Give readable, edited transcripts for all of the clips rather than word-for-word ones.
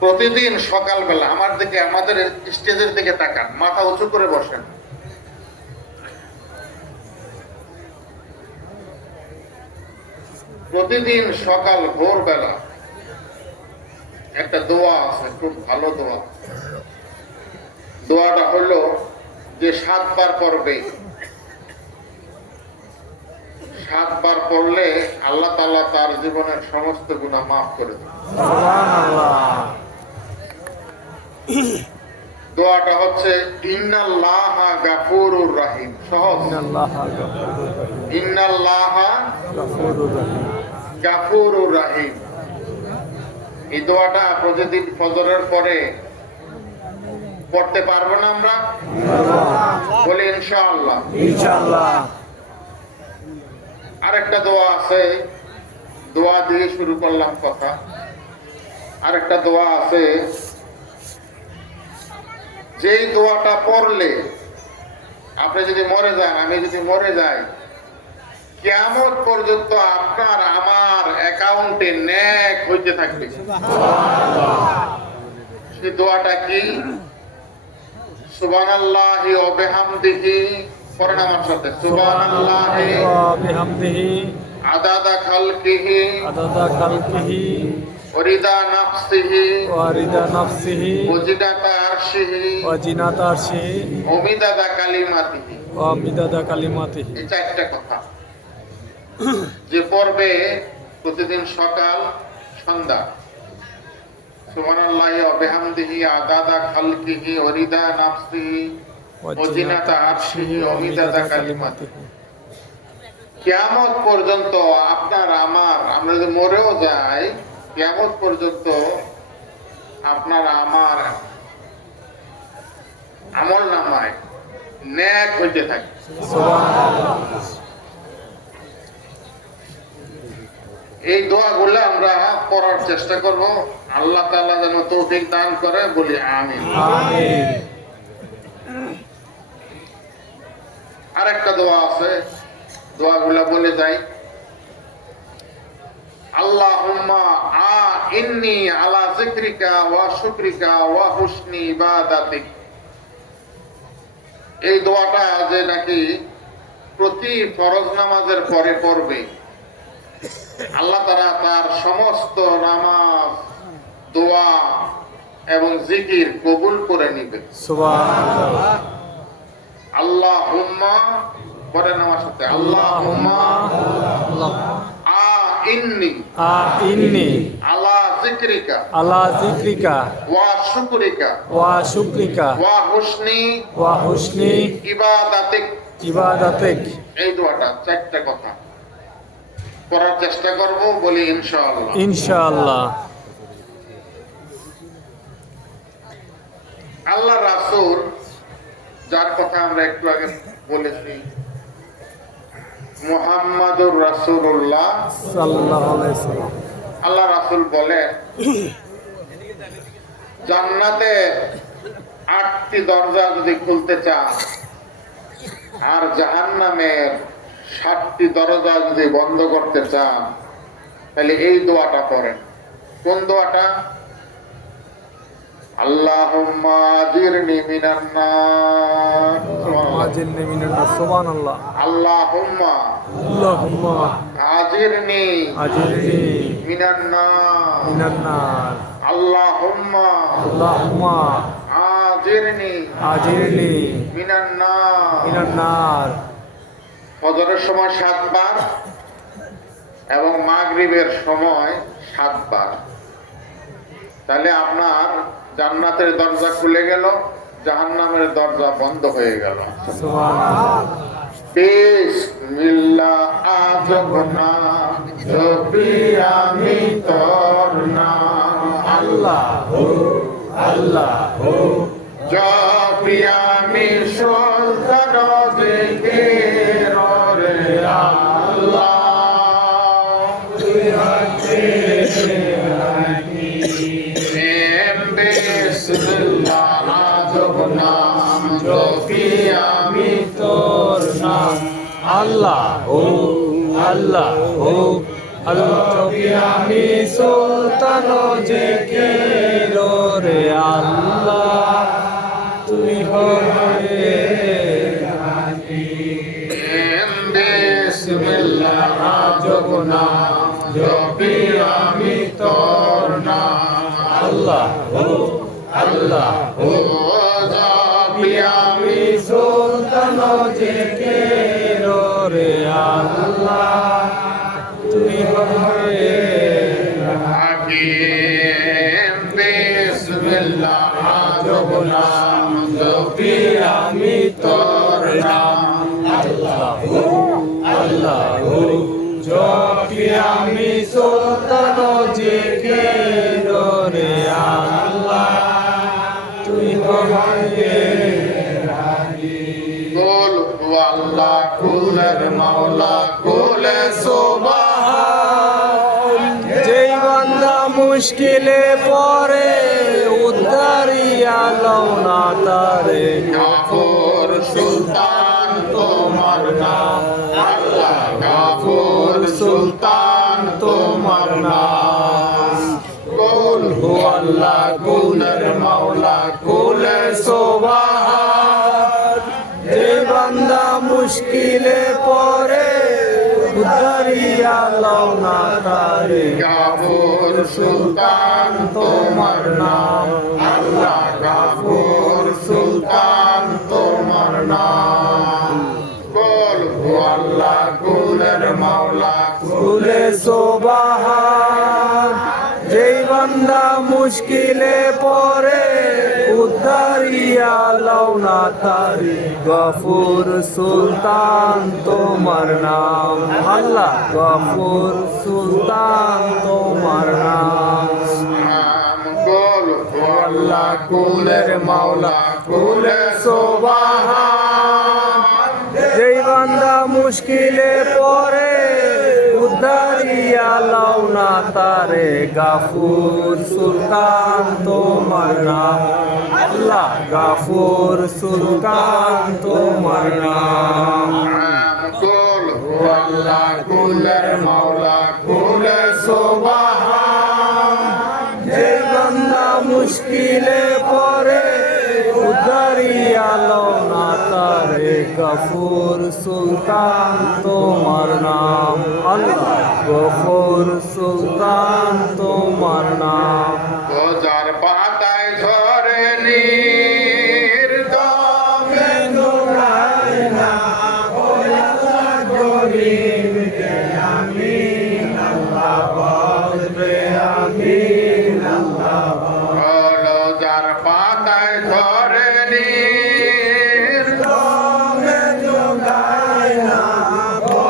প্রতিদিন সকালবেলা আমার দিকে, আমাদের স্টেজের দিকে তাকান, মাথা উঁচু করে বসেন। প্রতিদিন সকাল ভোরবেলা একটা দোয়া আছে, খুব ভালো দোয়া। দোয়াটা হলো যে 7 বার পড়বে, 7 বার পড়লে আল্লাহ তাআলা তার জীবনের সমস্ত গুনাহ মাফ করে দেন। দোয়াটা হচ্ছে ইন্নাল্লাহা গাফুরুর রহিম। সহজ, ইন্নাল্লাহা গাফুরুর রহিম। এই দোয়াটা প্রতিদিন ফজরের পরে পড়তে পারবো না আমরা? বলি ইনশাআল্লাহ। ইনশাআল্লাহ। আরেকটা দোয়া আছে, দোয়া দিয়ে শুরু করলাম কথা। আরেকটা দোয়া আছে, যেই দোয়াটা পড়লে আপনি যদি মরে যান, আমি যদি মরে যাই, কিয়ামত পর্যন্ত আপনার আমার অ্যাকাউন্টে নেক হইতে থাকবে। সেই দোয়াটা কি? সুবহানাল্লাহি ওয়া বিহামদিহি, পড়েন আমার সাথে, সুবহানাল্লাহি ওয়া বিহামদিহি আদাদা খালকিহি ওয়া রিদা নাফসিহি ওয়া রিদা নাফসিহি ওয়া জিনাতা আরশিহি ওয়া জিনাতা আরশিহি ওয়া মিদাদা কালিমাতিহি। ওয়া মিদাদা কালিমাতিহি। এই 4টা কথা যে পড়বে প্রতিদিন সকাল সন্ধ্যা, সুবহানাল্লাহি ওয়া বিহামদিহি আদাদা খালকিহি ওয়া রিদা নাফসিহি ওয়া জিনাতা আরশিহি ওয়া মিদাদা কালিমাতিহি। কিয়ামত পর্যন্ত আপনার আমার, আমরা যদি মরেও যাই, কিয়ামত পর্যন্ত আপনার আমার আমল নামায় নেক হইতে থাকে। এই দোয়াগুলো আমরা পড়ার চেষ্টা করব। আল্লাহ তাআলা যেন তৌফিক দান করে, বলি আমিন। আমিন। আরেকটা দোয়া আছে, দোয়াগুলা বলে যাই। আল্লাহুম্মা ইন্নী আলা যিকরিকা ওয়া শুকরিকা ওয়া হুসনি ইবাদাতিক। এই দোয়াটা যে নাকি প্রতি ফরজ নামাজের পরে পড়বে, আল্লাহ তাআলা তার সমস্ত নামাজ, দোয়া এবং জিকির কবুল করে নিবে। সুবহানাল্লাহ। আল্লাহুম্মা, বলেন আমার সাথে, আল্লাহুম্মা ইন্নী আলা যিকরিকা ওয়া শুকরিকা ওয়া হুসনি ইবাদাতিক। এই দোয়াটা 4টা কথা পড়ার চেষ্টা করব, বলি ইনশাআল্লাহ। ইনশাআল্লাহ। আল্লাহ রাসূল, যার কথা আমরা একটু আগে বলেছি, মুহাম্মাদুর রাসূলুল্লাহ সাল্লাল্লাহু আলাইহি ওয়াসাল্লাম, আল্লাহ রাসূল বলেন, জান্নাতে 8টি দরজা যদি খুলতে চান আর জাহান্নামের 7টি দরজা যদি বন্ধ করতে চান, তাহলে এই দোয়াটা পড়েন। কোন দোয়াটা? আল্লাহুম্মা আজিরনি মিনান নার। আজিরনি মিনান নার। সুবহানাল্লাহ। আল্লাহুম্মা আজিরনি মিনান নার। আল্লাহুম্মা আজিরনি মিনান নার। ফজরের সময় 7 বার এবং মাগরিবের সময় 7 বার। তাহলে আপনার জান্নাতের দরজা খুলে গেল, জাহান্নামের দরজা বন্ধ হয়ে গেল। সুবহানাল্লাহ। বিসমিল্লাহ আজবনা জপি আমি তোর নাম, আল্লাহু আল্লাহু জপি আমি সুলতান জিকির রে আল্লাহ। বিসমিল্লাহ আজবনা জপি আমি তোর নাম, আল্লাহু আল্লাহু জপি আমি সুলতান যে কে রে আল্লাহ তুই হবে বিসমিল্লাহ জপনা জপি আমি তোর নাম আল্লাহ আল্লাহ ও জপি আমি সুলতান যে কে রে আল্লাহ তুই হবে হাকিম বিসমিল্লাহ জপনা জপি আমি তোর নাম আল্লাহ জপি আমি সুলতান যে কে রে আল্লাহ তুই হবে কুল আল্লাহ কুলের মাওলা কুলে সুবহান যেই বান্দা মুশকিলে পড়ে উদ্ধারিয়া লও না তারে গাফুর সুলতান তোমার নাম আল্লাহ গাফুর সুলতান তোমার নাম কুল আল্লাহ কুলের মাওলা কুলে সুবহান যে বান্দা মুশকিলে পড়ে উদ্ধারিয়া লও না তারে গাফুর সুলতান তোমার নাম আল্লাহ গাফুর সুলতান তোমার নাম কুল আল্লাহ কুলের মাওলা কুলে সুবহান যেই বান্দা মুশকিলে পড়ে উদ্ধারিয়া লও না তারে গফুর সুলতান তোমার নাম আল্লাহ গফুর সুলতান তোমার নাম কুল আল্লাহ কুলের মাওলা কুলে সুবহান যেই বান্দা মুশকিলে পড়ে উদ্ধারিয়া লও না তারে গাফুর সুলতান তোমার নাম আল্লাহ গাফুর সুলতান তোমার নাম কুল আল্লাহ কুলের মাওলা কুলে সুবহান যে বান্দা মুশকিলে পড়ে উদ্ধারিয়া লও না তারে গফুর সুলতান তোমার নাম আল্লাহ গফুর সুলতান তোমার নাম যার পাতায় ঝরে নির্দমে দৌড়ায় না হলো যার পাতায় ঝরে নির্দমে দৌড়ায় না ও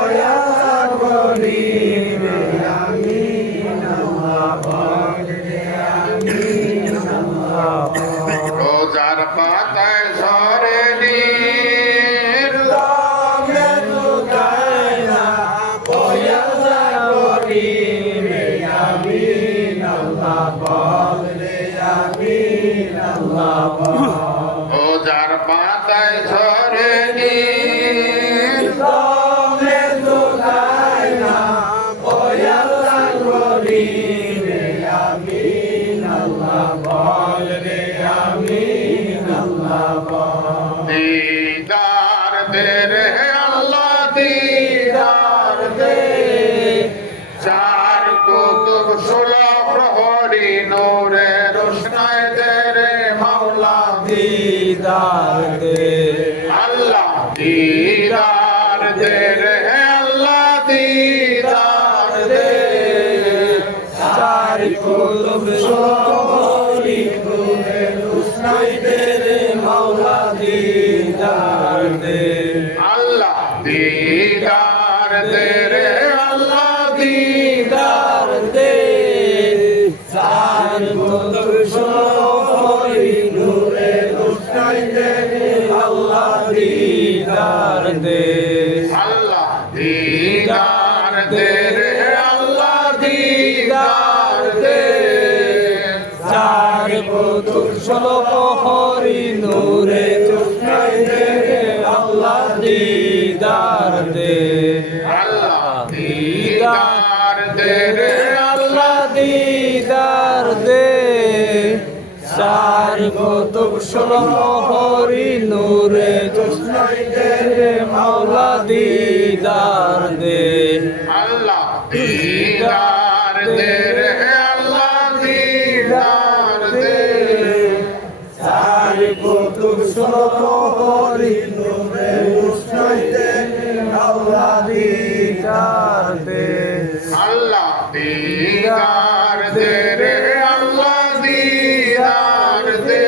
যার পাতায় ঝরে নির্দমে দৌড়ায় না ও যার পাতায় ঝরে নির্দমে দৌড়ায় না दीदार दे रे अल्लाह दीदार दे चार कुतुब सोलह प्रहरी नूरे रोशनाई दे रे मौला दीदार दे अल्लाह दीदार दे रे अल्लाह दीदार दे चार कुतुब सोहरी नूरे रोशनाई दे रे मौला दीदार दे अल्लाह दीदार दे रे अल्लाह दीदार दे चार कुतुब सोहरी नूरे रोशनाई दे रे अल्लाह दीदार दे अल्लाह दीदार दे रे अल्लाह दीदार दे चार कुतुब सोहरी नूरे रोशनाई दे रे अल्लाह दीदार दे अल्लाह दीदार दे চার কৌতুক ষোলো প্রহরী নূরে জোৎস্নায় দে রে মাওলা দিদার দে আল্লাহ দিদার দে রে আল্লাহ দিদার দে চার কৌতুক ষোলো প্রহরী নূরে জোৎস্নায় দে রে মাওলা দিদার দে আল্লাহ দিদার দে রে আল্লাহ দিদার দে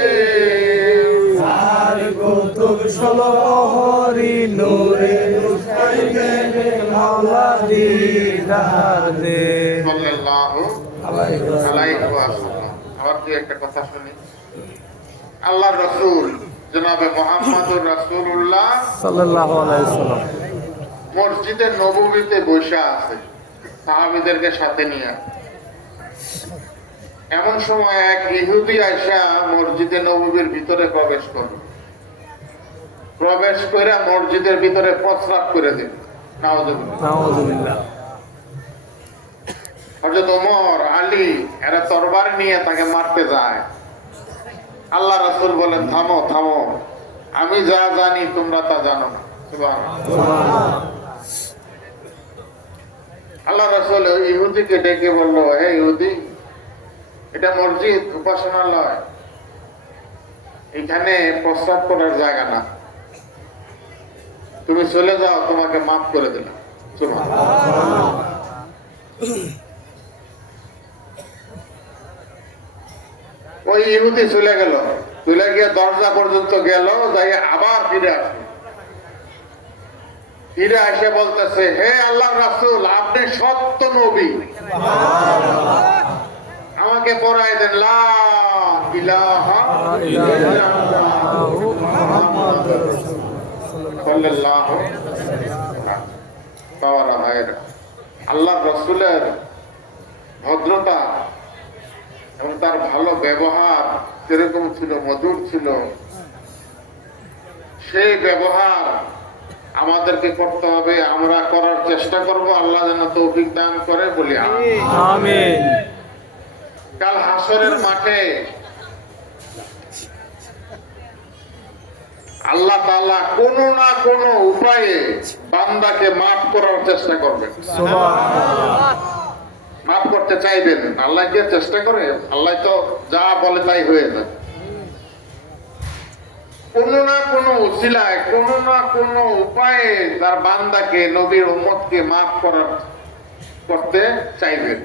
চার কৌতুক ষোলো প্রহরী নূরে জোৎস্নায় দে রে মাওলা দিদার দে সাল্লাল্লাহু আলাইহি ওয়াসাল্লাম। আবার কি একটা কথা শুনি। আল্লাহর রাসূল জনাবে মুহাম্মদুর রাসূলুল্লাহ সাল্লাল্লাহু আলাইহি ওয়াসাল্লাম মসজিদে নববীতে বসে আছে সাহাবীদেরকে সাথে নিয়ে। এমন সময় এক ইহুদি আইসা মসজিদে নববীর ভিতরে প্রবেশ করল। প্রবেশ করে মসজিদের ভিতরে প্রস্রাব করে দিল। নাউযুবিল্লাহ। নাউযুবিল্লাহ হযরত ওমর, আলী এরা তরবারি নিয়ে তাকে মারতে যায়। আল্লাহ রাসূল বলেন, থামো থামো, আমি যা জানি তোমরা তা জানো না। সুবহানাল্লাহ। আল্লাহ রাসূল ইহুদিকে ডেকে বলল, হে ইহুদি, এটা মসজিদ, উপাসনালয়, এখানে প্রস্রাব করার জায়গা না, তুমি চলে যাও, তোমাকে মাফ করে দিলাম। সুবহানাল্লাহ। ওই ইহুদি চলে গেল, চলে গিয়ে দরজা পর্যন্ত গেল, যাই আবার ফিরে আসলো। ফিরে এসে বলতেছে, হে আল্লাহর রাসূল, আপনি সত্য নবী, আমাকে পড়াই দেন লা ইলাহা ইল্লাল্লাহু মুহাম্মাদুর রাসূলুল্লাহ সাল্লাল্লাহু আলাইহি ওয়াসাল্লাম। আল্লাহর রাসূলের ভদ্রতা এবং তার ভালো ব্যবহার যেরকম ছিল, মধুর ছিল, সেই ব্যবহার আমাদেরকে করতে হবে, আমরা করার চেষ্টা করব। আল্লাহ যেন তৌফিক দান করে, বলি আমিন। কাল হাসরের মাঠে আল্লাহ তাআলা কোনো না কোনো উপায়ে বান্দাকে মাফ করার চেষ্টা করবেন। সুবহানাল্লাহ। মাফ করতে চাইবেন, আল্লাহ কি চেষ্টা করে? আল্লাহ তো যা বলে তাই হয়ে যায়। কোনো না কোনো উসিলায়, কোনো না কোনো উপায়ে তার বান্দাকে, নবীর উম্মতকে মাফ করতে চাইবেন।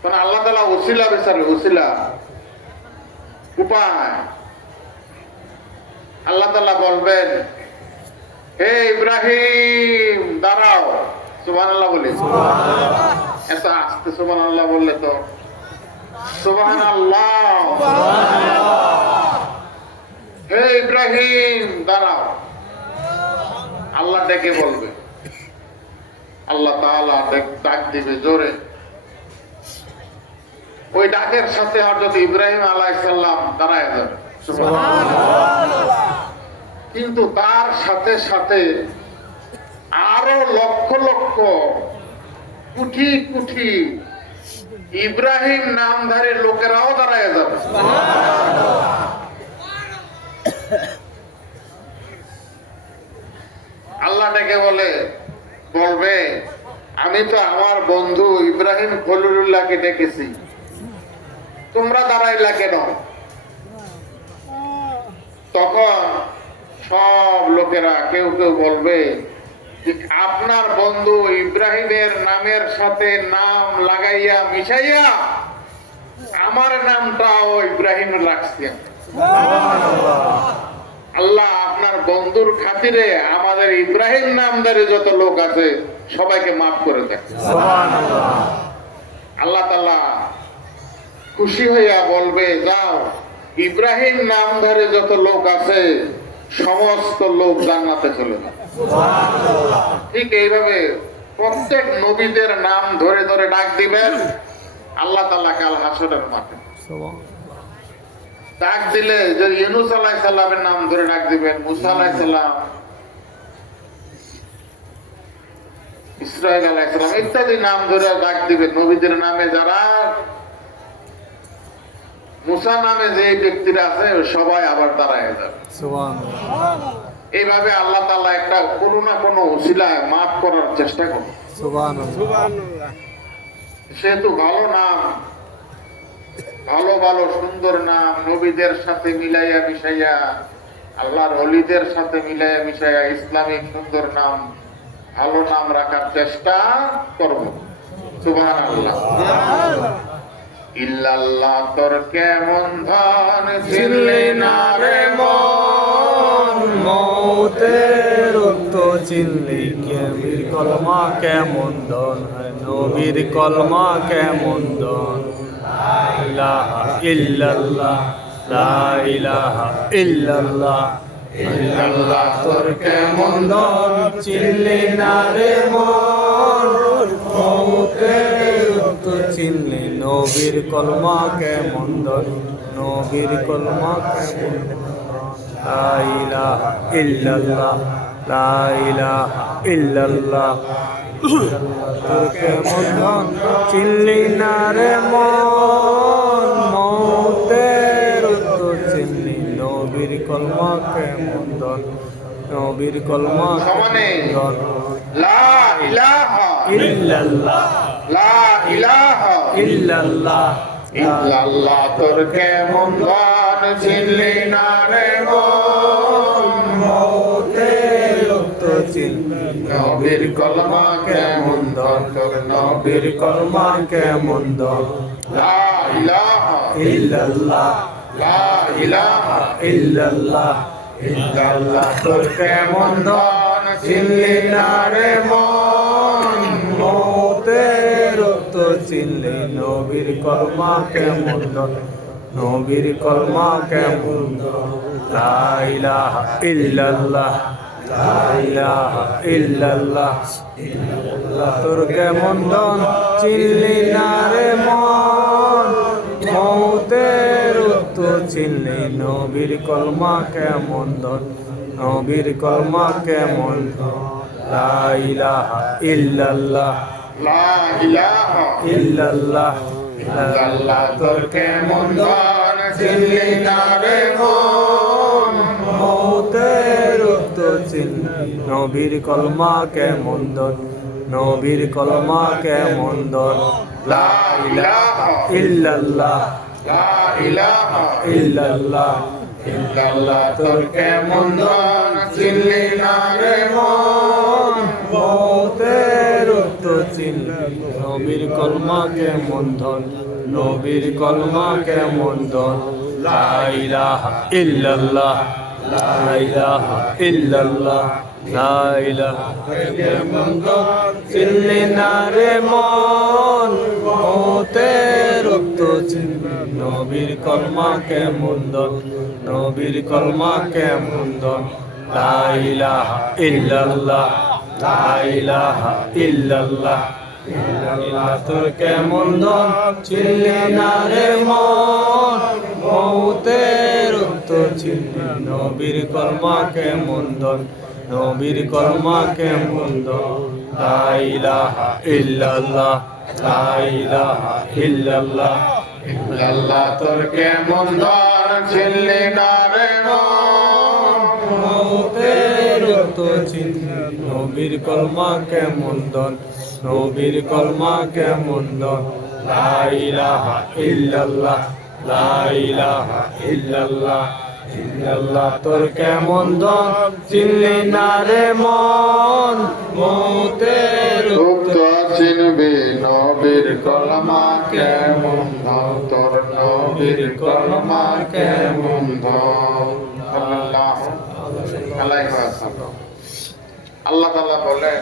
কারণ আল্লাহ তাআলা উসিলা বিচারে, উসিলা উপায়। আল্লাহ তাআলা বলবেন, হে ইব্রাহিম দাঁড়াও। সুবহানাল্লাহ বলি। এত আস্তে সুবহানাল্লাহ বললে তো সুবহানাল্লাহ। হে ইব্রাহিম দাঁড়াও। আল্লাহ ডেকে বলবে, আল্লাহ তাআলা ডাক দিবে জোরে। ওই ডাকের সাথে হযরত ইব্রাহিম আলাইহিস সালাম দাঁড়ায় যাবে। সুবহানাল্লাহ। কিন্তু তার সাথে সাথে আরো লক্ষ লক্ষ, কোটি কোটি ইব্রাহিম নামধারী লোকেরাও দাঁড়ায় যাবে। আল্লাহ ডেকে বলবে, আমি তো আমার বন্ধু ইব্রাহিম খলিলুল্লাহকে ডেকেছি, তোমরা দাঁড়াইলা কেন? তখন সব লোকেরা কেউ কেউ বলবে, আপনার বন্ধু ইব্রাহিমের নামের সাথে নাম লাগাইয়া মিশাইয়া আমার নামটাও ইব্রাহিম রাখছেন। আল্লাহ আপনার বন্ধুর খাতিরে আমাদের ইব্রাহিম নামধারী যত লোক আছে সবাইকে মাফ করে দেন। আল্লাহ তাআলা খুশি হইয়া বলবে, যাও, ইব্রাহিম নামধারী যত লোক আছে সমস্ত লোক জান্নাতে চলে যাবে। ঠিক এইভাবে প্রত্যেক নবীদের নাম ধরে ধরে ডাক দিবেন আল্লাহ তাআলা কাল হাসরের মাঠে। ডাক দিলে যে ইউনূস আলাইহিস সালামের নাম ধরে ডাক দিবেন, মূসা আলাইহিস সালাম, ইসরাঈল আলাইহিস সালাম ইত্যাদি নাম ধরে ডাক দিবেন। নবীদের নামে যারা মুসা নামে যে ব্যক্তিরা আছে সবাই আবার দাঁড়ায় যাবে। সুবহানাল্লাহ এইভাবে আল্লাহ তাআলা একটা কোনো না কোনো উসিলায় মাফ করার চেষ্টা করবে। সুবহানাল্লাহ সেহেতু ভালো নাম, ভালো ভালো সুন্দর নাম নবীদের সাথে মিলাইয়া মিশাইয়া, আল্লাহর ওলিদের সাথে মিলাইয়া মিশাইয়া ইসলামিক সুন্দর নাম, ভালো নাম রাখার চেষ্টা করব। সুবহানাল্লাহ। ইল্লাল্লাহ তোর কেমন ধন চিনলি না রে মন, মৌতের তো চিনলি নবীর কলমা কেমন দন হয়, নবীর কলমা কেমন দন। লা ইলাহা ইল্লাল্লাহ, লা ইলাহা ইল্লাল্লাহ, ইল্লাল্লাহ তোর কেমন দন চিনলি না রে মন, মৌতের তো চিনলি নবীর কলমা কেমন দন, নবীর কলমা কেমন দন। লা ইলাহা ইল্লাল্লাহ, লা ইলাহা ইল্লাল্লাহ, তোর কেমন ধন চিনলি না রে মন, মৌতের তো চিনলি নবীর কলমা কেমন ধন, নবীর কলমা কেমন ধন। লা ইলাহা ইল্লাল্লাহ, লা ইলাহা ইল্লাল্লাহ, ইল্লাল্লাহ তোর কেমন ধন চিনলি না রে মন, মৌতের তো চিনলি নবীর কলমা কেমন ধন, নবীর কলমা কেমন ধন। লা ইলাহা ইল্লাল্লাহ, লা ইলাহা ইল্লাল্লাহ, ইল্লাল্লাহ তোর কেমন ধন চিনলি না রে মন, মৌতের তো চিনলি নবীর কলমা কেমন ধন, নবীর কলমা কেমন ধন। লা ইলাহা ইল্লাল্লাহ, লা ইলাহা ইল্লাল্লাহ, ইল্লাল্লাহ তোর কেমন ধন চিনলি না রে মন, মৌতের তো চিনলি নবীর কলমা কেমন ধন, নবীর কলমা কেমন ধন। লা ইলাহা ইল্লাল্লাহ, লা ইলাহা ইল্লাল্লাহ, ইল্লাল্লাহ তোর কেমন ধন চিনলি না রে মন, মৌতের তো চিনলি নবীর কলমা কেমন ধন, নবীর কলমা কেমন ধন। লা ইলাহা ইল্লাল্লাহ, লা ইলাহা ইল্লাল্লাহ, ইল্লাল্লাহ তোর কেমন ধন চিনলি না রে মন, মৌতের তো চিনলি নবীর কলমা কেমন ধন, নবীর কলমা কেমন ধন। লা ইলাহা ইল্লাল্লাহ, লা ইলাহা ইল্লাল্লাহ, লা ইলাহা কেমন ধন চিনলি না রে মন, মৌতের তো চিনলি নবীর কলমা কেমন ধন, নবীর কলমা কেমন ধন। লা ইলাহা ইল্লাল্লাহ, লা ইলাহা ইল্লাল্লাহ, ইল্লাল্লাহ তোর কেমন ধন চিনলি না রে মন, মৌতের তো চিনলি নবীর কলমা কেমন ধন, নবীর কলমা কেমন ধন। লা ইলাহা ইল্লাল্লাহ, লা ইলাহা ইল্লাল্লাহ, ইল্লাল্লাহ তোর কেমন ধন চিনলি না রে মন, মৌতের তো চিনলি নবীর কলমা কেমন ধন, নবীর কলমা কেমন ধন। লা ইলাহা ইল্লাল্লাহ, লা ইলাহা ইল্লাল্লাহ, ইল্লাল্লাহ তোর কেমন ধন চিনলি না রে মন, মৌতের তো চিনবি নবীর কলমা কেমন ধন, তোর নবীর কলমা কেমন ধন। সাল্লাল্লাহু আলাইহি ওয়াসাল্লাম। আল্লাহ তাআলা বলেন